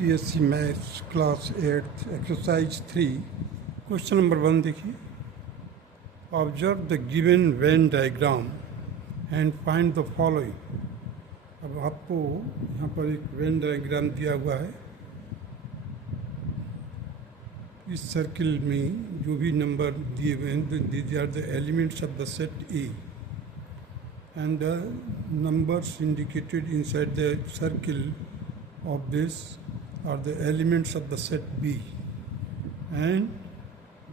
CSC Maths Class 8th Exercise 3 Question number 1 देखिए. Observe the given Venn diagram and find the following. अब आपको यहाँ पर एक Venn diagram दिया हुआ है. इस सर्किल में जो भी नंबर दिए हुए हैं, these are the elements of the set A, and the numbers indicated inside the circle of this are the elements of the set B, and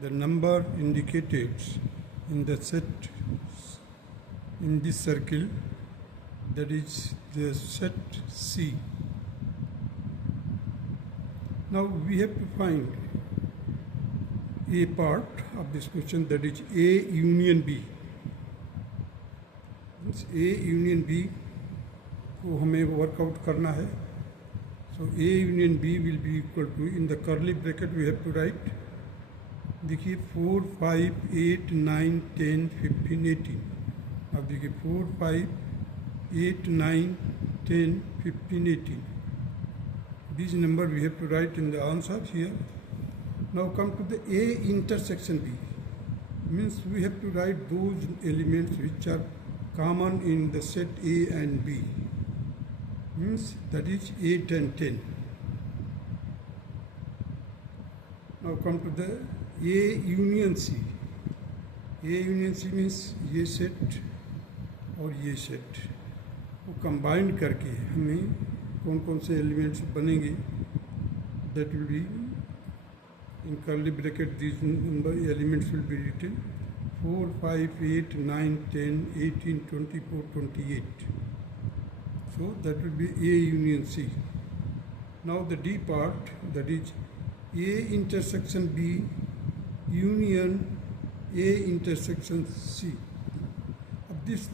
the number indicated in the set in this circle, that is the set C. Now we have to find a part of this question, that is A union B. A union B को हमें workout करना है. So A union B will be equal to, in the curly bracket we have to write, देखिए 4, 5, 8, 9, 10, 15, 18. अब देखिए 4, 5, 8, 9, 10, 15, 18. These number we have to write in the answer here. Now come to the A intersection B. Means we have to write those elements which are common in the set A and B. Means that is 8 and 10. Now come to the A union C. A union C means ये set और ये set को combine करके हमें कौन कौन से elements बनेंगे, that will be in curly bracket. These number elements will be written 4, 5, 8, 9, 10, 18, 24, 28. So that will be A union C. Now the D part, that is A intersection B union A intersection C. This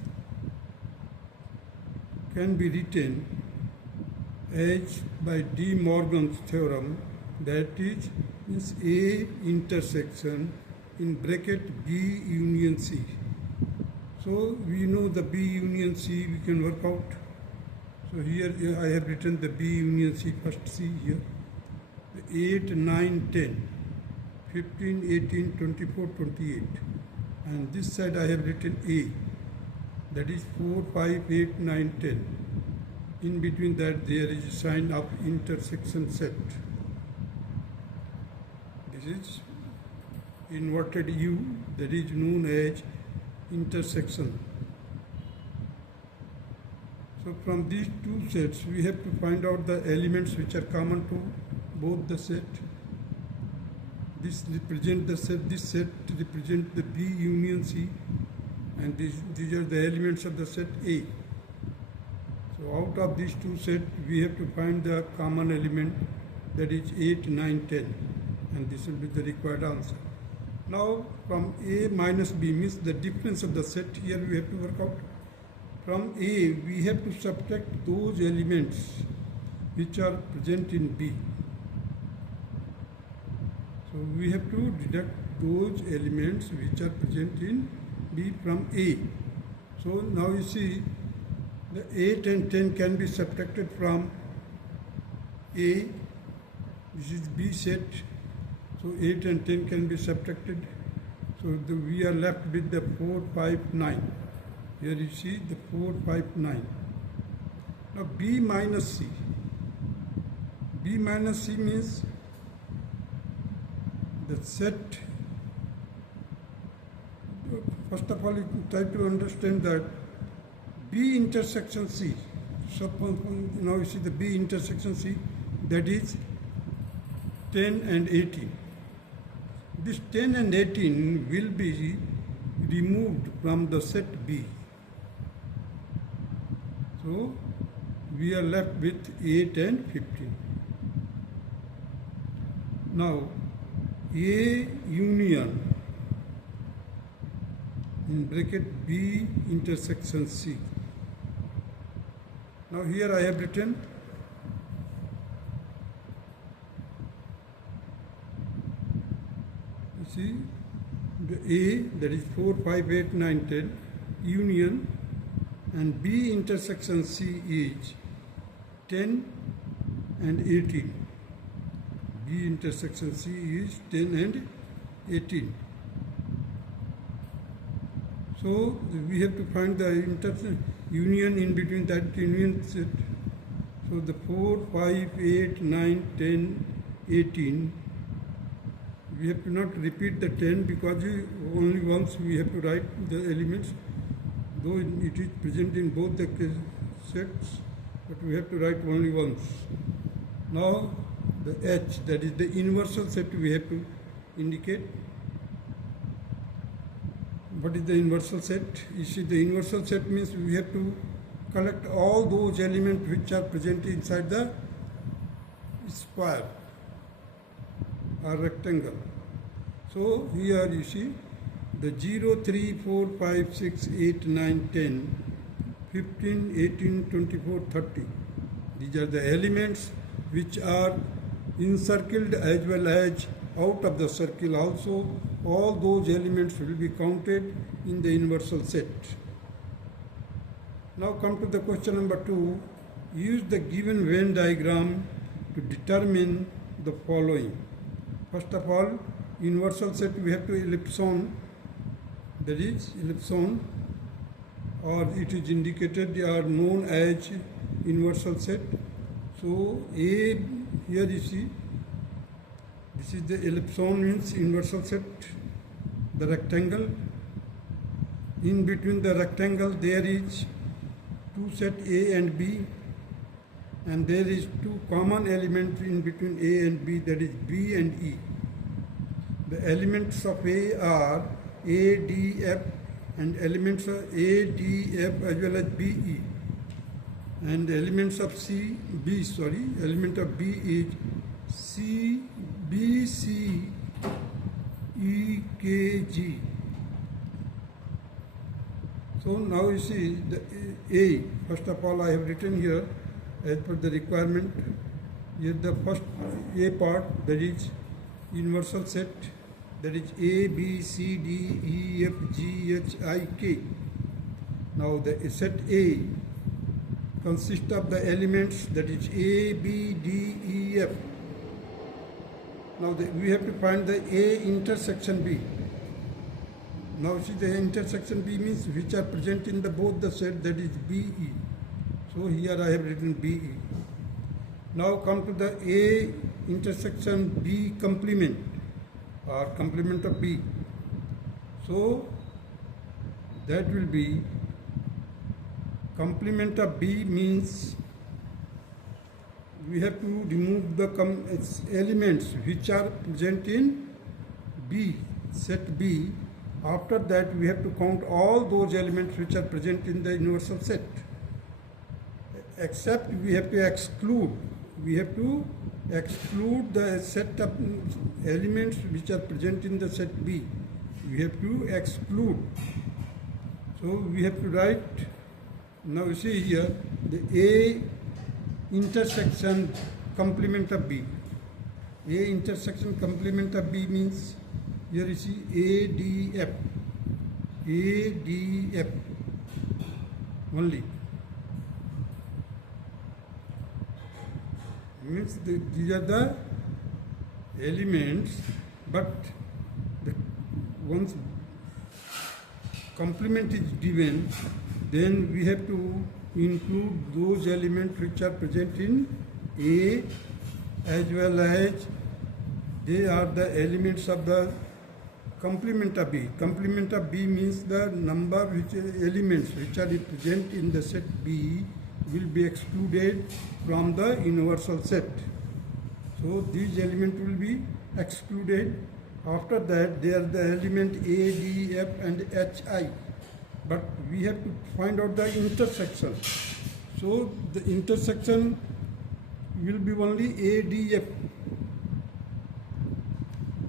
can be written as by De Morgan's theorem, that is means A intersection in bracket B union C. So we know the B union C we can work out. So here I have written the B union C. First C here, the 8, 9, 10, 15, 18, 24, 28, and this side I have written A, that is 4, 5, 8, 9, 10. In between that there is a sign of intersection set. This is inverted U, that is known as intersection. So from these two sets we have to find out the elements which are common to both the set. This represents the set, this set represents the B union C, and these are the elements of the set A. So out of these two sets we have to find the common element, that is 8, 9, 10, and this will be the required answer. Now from A minus B means the difference of the set. Here we have to work out. From A we have to subtract those elements which are present in B. So we have to deduct those elements which are present in B from A. So now you see the 8 and 10 can be subtracted from A. This is B set. So 8 and 10 can be subtracted. So we are left with the 4, 5, 9. Here you see the 4, 5, 9. Now B minus C. B minus C means the set. First of all, you try to understand that B intersection C. Suppose now you see the B intersection C, that is 10 and 18. This 10 and 18 will be removed from the set B. So we are left with 8 and 15. Now A union in bracket B intersection C. Now here I have written see the A, that is 4, 5, 8, 9, 10 union, and B intersection C is 10 and 18. B intersection C is 10 and 18. So we have to find the union in between that union set. So the 4, 5, 8, 9, 10, 18. We have to not repeat the 10 because only once we have to write the elements, though it is present in both the sets, but we have to write only once. Now the H, that is the universal set, we have to indicate. What is the universal set? You see, the universal set means we have to collect all those elements which are present inside the square or rectangle. So here you see the 0, 3, 4, 5, 6, 8, 9, 10, 15, 18, 24, 30. These are the elements which are encircled as well as out of the circle also. All those elements will be counted in the universal set. Now come to the question number 2. Use the given Venn diagram to determine the following. First of all, universal set we have to ellipson, that is ellipson, or it is indicated or known as universal set. So A, here you see, this is the ellipson, means universal set, the rectangle. In between the rectangle there is two set A and B, and there is two common elements in between A and B, that is B and E. The elements of A are A, D, F, and elements of A, D, F as well as B, E. And the elements of element of B is C, B, C, E, K, G. So now you see the A. First of all, I have written here as per the requirement. Here the first A part, that is universal set, that is A, B, C, D, E, F, G, H, I, K. Now the set A consists of the elements, that is A, B, D, E, F. Now we have to find the A intersection B. Now see, the intersection B means which are present in the both the set, that is B, E. So here I have written B, E. Now come to the A intersection B complement, or complement of B. So that will be complement of B, means we have to remove the elements which are present in B, set B. After that we have to count all those elements which are present in the universal set. Except we have to exclude the set of elements which are present in the set B. We have to exclude. So we have to write, now you see here, the A intersection complement of B. A intersection complement of B means, here you see ADF. ADF only. Means these are the elements, but once complement is given, then we have to include those elements which are present in A as well as they are the elements of the complement of B. Complement of B means the number which elements which are present in the set B will be excluded from the universal set. So these elements will be excluded. After that, they are the element A, D, F and H, I. But we have to find out the intersection. So the intersection will be only A, D, F.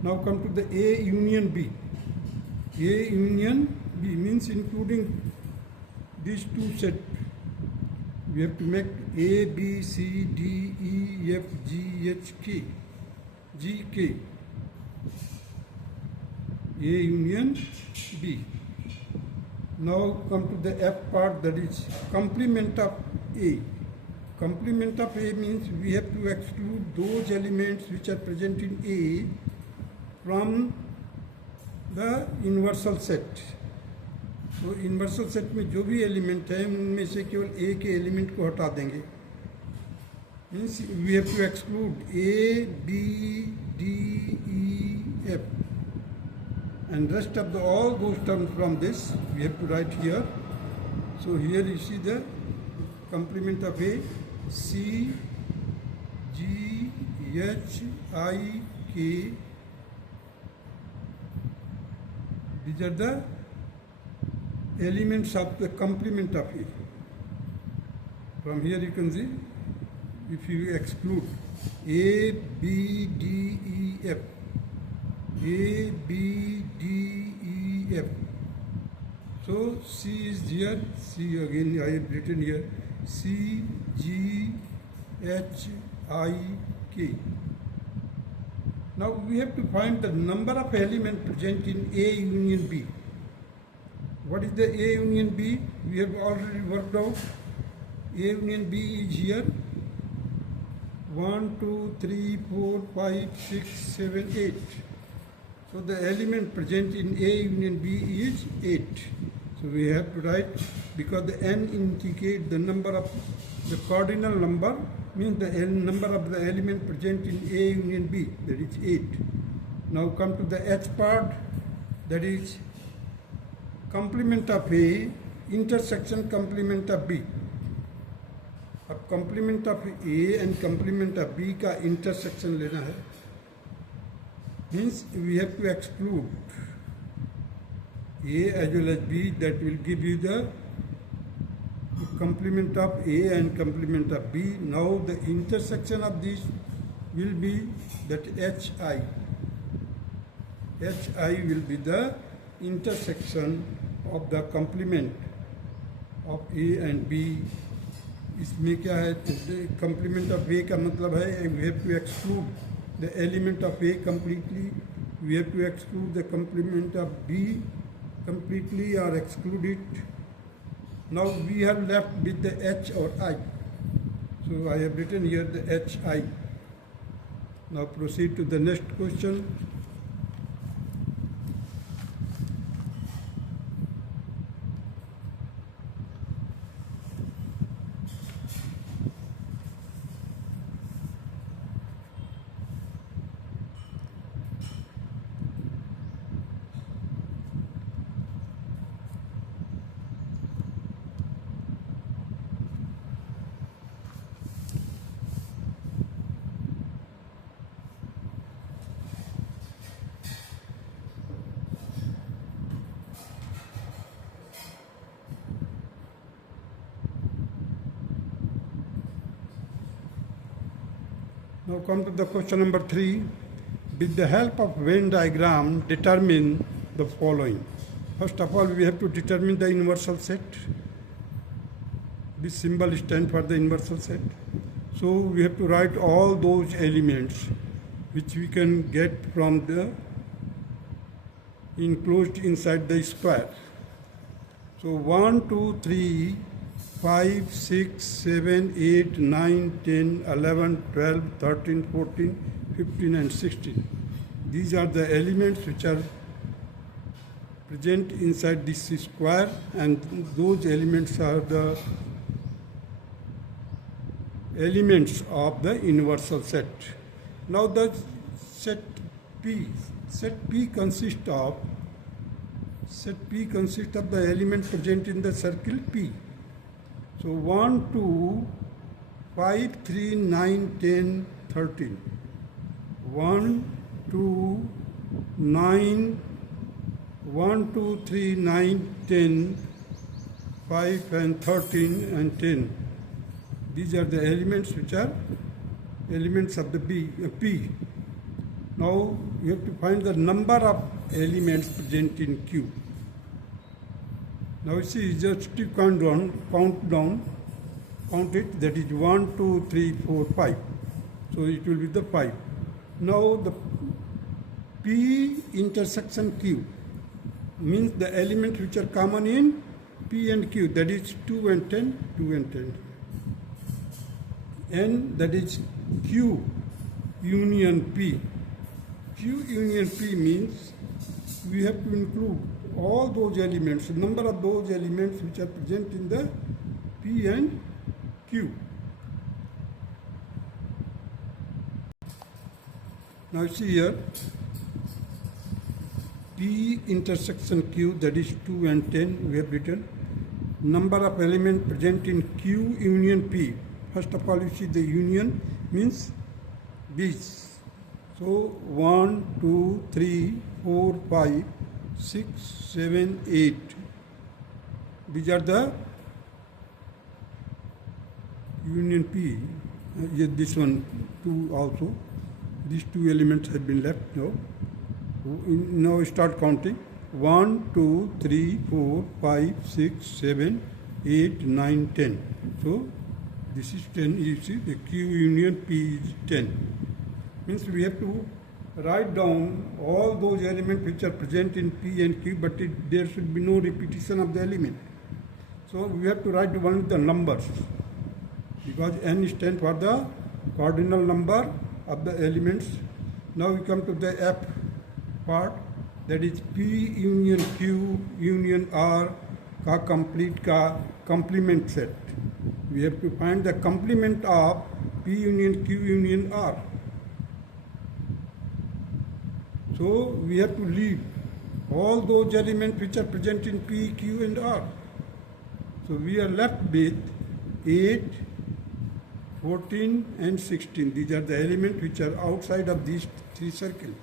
Now come to the A union B. A union B means including these two sets. We have to make A, B, C, D, E, F, G, H, K, G, K. A union B. Now come to the F part, that is complement of A. complement of A means we have to exclude those elements which are present in A from the universal set. तो universal set में जो भी element है उनमें से केवल ए के element को हटा देंगे. Means we have to exclude A B D E F and rest of the all those terms from this we have to write here. So here you see the complement of A, C, G, H, I, K. These are the elements of the complement of A. From here you can see, if you exclude A, B, D, E, F, A, B, D, E, F. So C is here, C again I have written here, C, G, H, I, K. Now we have to find the number of elements present in A union B. What is the A union B? We have already worked out. A union B is here. 1, 2, 3, 4, 5, 6, 7, 8. So the element present in A union B is 8. So we have to write, because the n indicates the number of the cardinal number, means the number of the element present in A union B, that is 8. Now come to the H part, that is complement of A intersection complement of B. अब complement of A and complement of B का intersection लेना है. Means we have to exclude A as well as B, that will give you the complement of A and complement of B. Now the intersection of these will be that HI. HI will be the intersection of the complement of A and B. इसमें क्या है, complement of A का मतलब है we have to exclude the element of A completely, we have to exclude the complement of B completely or exclude it. Now we are left with the H or I. So I have written here the HI. Now proceed to the next question. Now come to the question number 3. With the help of Venn diagram, determine the following. First of all, we have to determine the universal set. This symbol stands for the universal set. So we have to write all those elements which we can get from the enclosed inside the square. So 1, 2, 3, 5, 6, 7, 8, 9, 10, 11, 12, 13, 14, 15 and 16. These are the elements which are present inside this square, and those elements are the elements of the universal set. Now the set P consists of the elements present in the circle P. So 1, 2, 5, 3, 9, 10, 13. 1, 2, 9, 1, 2, 3, 9, 10, 5 and 13 and 10. These are the elements which are elements of the P. Now you have to find the number of elements present in Q. Now you see, just to count it, that is 1, 2, 3, 4, 5. So it will be the 5. Now the P intersection Q means the elements which are common in P and Q, that is 2 and 10, 2 and 10. N, that is Q union P. Q union P means we have to include all those elements, number of those elements which are present in the P and Q. Now see here, P intersection Q, that is 2 and 10, we have written. Number of elements present in Q union P. First of all, you see the union means these. So 1, 2, 3, 4, 5, 6, 7, 8. These are the union P. This one 2 also. These 2 elements have been left now. Now start counting. 1, 2, 3, 4, 5, 6, 7, 8, 9, 10. So this is 10. You see the Q union P is 10. Means we have to write down all those elements which are present in P and Q, but there should be no repetition of the element. So we have to write only the numbers, because N stands for the cardinal number of the elements. Now we come to the F part, that is P union Q union R का complement set. We have to find the complement of P union Q union R. So we have to leave all those elements which are present in P, Q and R. So we are left with 8, 14 and 16. These are the elements which are outside of these 3 circles.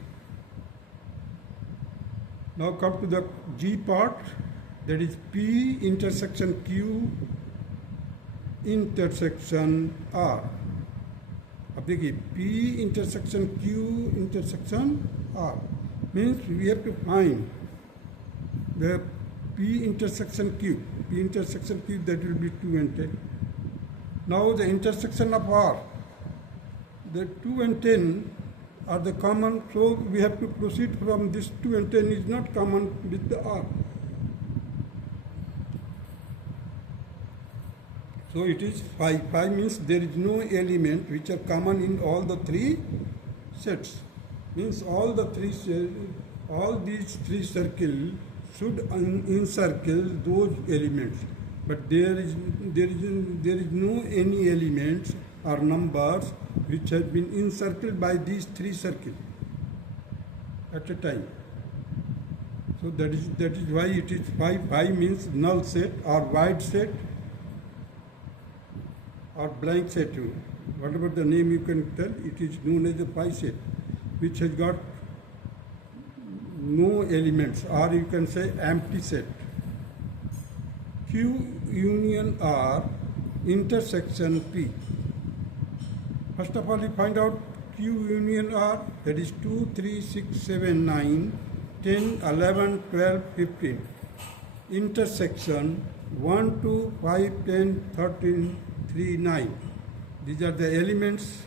Now come to the G part, that is P intersection Q intersection R. अब देखिए P intersection Q intersection R means we have to find the P intersection Q. P intersection Q, that will be 2 and 10. Now the intersection of R, the 2 and 10 are the common, so we have to proceed from this 2 and 10 is not common with the R. So it is 5. 5 means there is no element which are common in all the 3 sets. Means all these 3 circles should encircle those elements. But there is no any elements or numbers which have been encircled by these 3 circles at a time. So that is why it is 5. 5 means null set or void set or blank set. Whatever the name you can tell, it is known as a pi set, which has got no elements, or you can say empty set. Q union R intersection P. First of all, you find out Q union R, that is 2, 3, 6, 7, 9, 10, 11, 12, 15. Intersection 1, 2, 5, 10, 13, 3, 9. These are the elements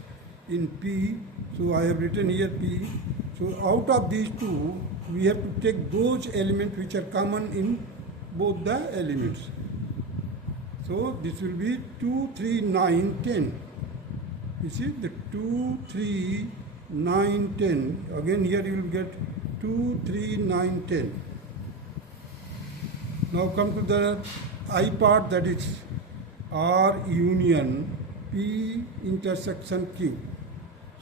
in P. So I have written here P. So out of these 2, we have to take those elements which are common in both the elements. So this will be 2, 3, 9, 10. You see the 2, 3, 9, 10. Again here you will get 2, 3, 9, 10. Now come to the I part, that is R union P intersection Q.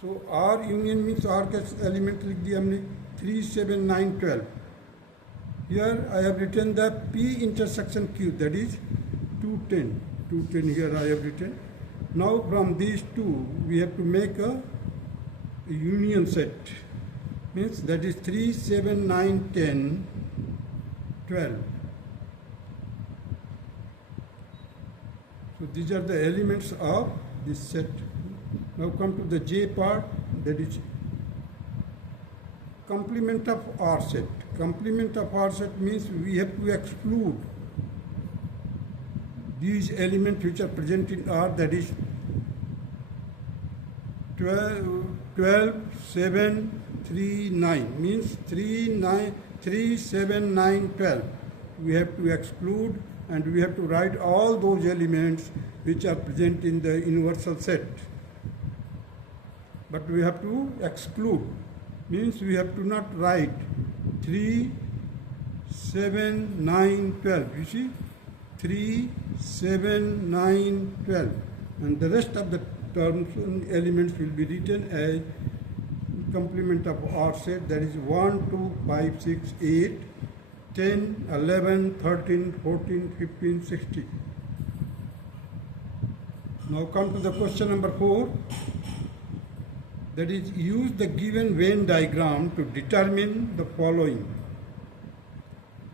So R union means R का element लिख दिया हमने 3, 7, 9, 12. Here I have written the P intersection Q, that is 2, 10. 2, 10 here I have written. Now from these 2 we have to make a union set. Means that is 3, 7, 9, 10, 12. So these are the elements of this set. Now come to the J part, that is complement of R set. Complement of R set means we have to exclude these elements which are present in R, that is 12, 7, 3, 9. Means 3, 7, 9, 12. We have to exclude, and we have to write all those elements which are present in the universal set. but we have to exclude. Means we have to not write 3, 7, 9, 12. You see, 3, 7, 9, 12. And the rest of the terms and elements will be written as complement of R set, that is 1, 2, 5, 6, 8, 10, 11, 13, 14, 15, 16. Now come to the question number 4. That is, use the given Venn diagram to determine the following.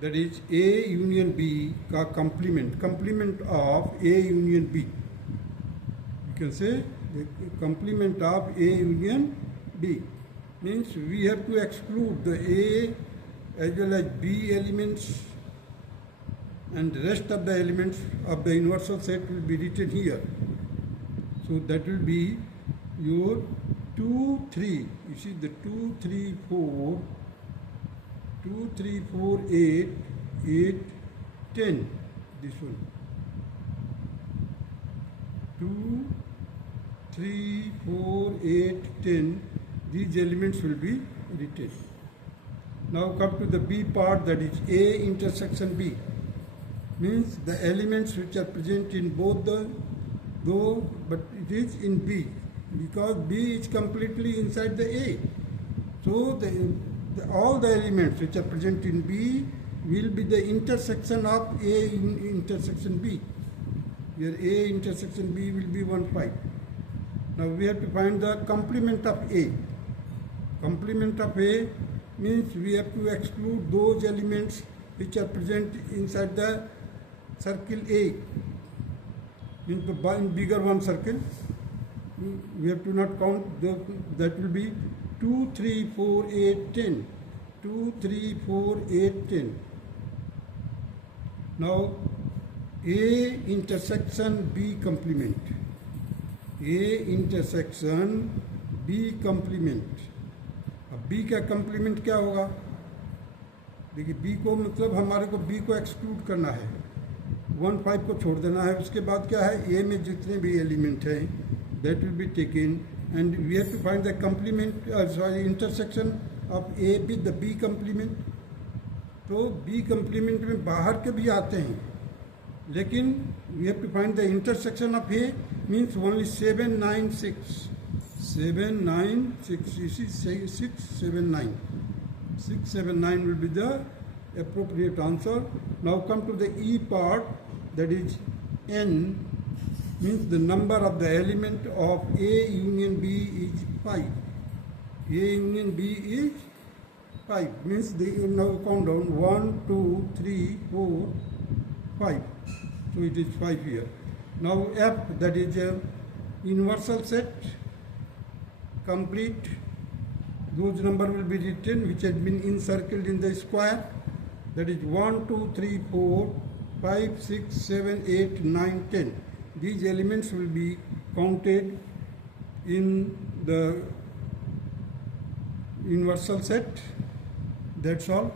That is, A union B का complement of A union B. You can say the complement of A union B. Means we have to exclude the A as well as B elements, and the rest of the elements of the universal set will be written here. So that will be your 2, 3. You see the 2, 3, 4, 2, 3, 4, 8, 8, 10. This one. 2, 3, 4, 8, 10. These elements will be written. Now come to the B part, that is A intersection B. Means the elements which are present in both but it is in B, because B is completely inside the A. So all the elements which are present in B will be the intersection of A intersection B. Here A intersection B will be 1, 5. Now we have to find the complement of A. Complement of A means we have to exclude those elements which are present inside the circle A. In bigger one circle, we have to not count, that will be 2, 3, 4, 8, 10. 2, 3, 4, 8, 10. Now, A intersection B complement. A intersection B complement. अब B का complement क्या होगा? देखिए B को मतलब हमारे को B को exclude करना है, 1, 5 को छोड़ देना है. उसके बाद क्या है, A में जितने भी एलिमेंट हैं that will be taken, and we have to find the complement, intersection of A with the B complement. तो B complement में बाहर के भी आते हैं, लेकिन we have to find the intersection of A means only 7, 9, 6. 7, 9, 6. You see, 6, 7, 9. 6, 7, 9 will be the appropriate answer. Now come to the E part, that is N, means the number of the element of A union B is 5. A union B is 5. Means they now count down 1, 2, 3, 4, 5. So it is 5 here. Now F, that is a universal set, complete. Those number will be written which has been encircled in the square. That is 1, 2, 3, 4, 5, 6, 7, 8, 9, 10. These elements will be counted in the universal set. That's all.